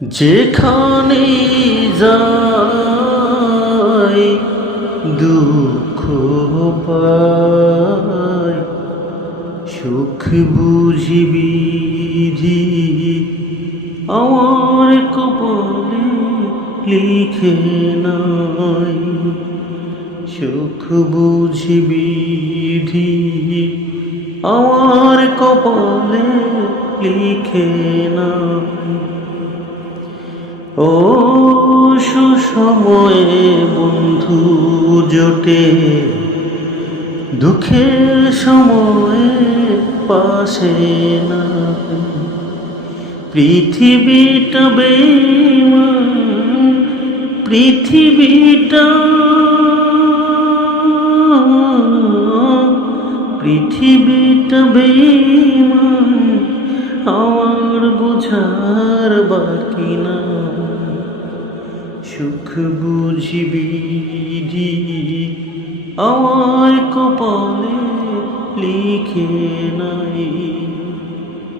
যেখানে যাই দুঃখ পাই, সুখ বুঝি বিধি আমার কপালে লিখে নাই। সুখ বুঝি বিধি আমার কপালে লিখে নাই। ও সুসময়ে বন্ধু জোটে, দুঃখের সময়ে পাশে না। পৃথিবীটা বেঈমান, পৃথিবীটা বেঈমান, আমার বোঝার বাকি না। সুখ বুঝি বিধি আমার কপালে লিখে নাই।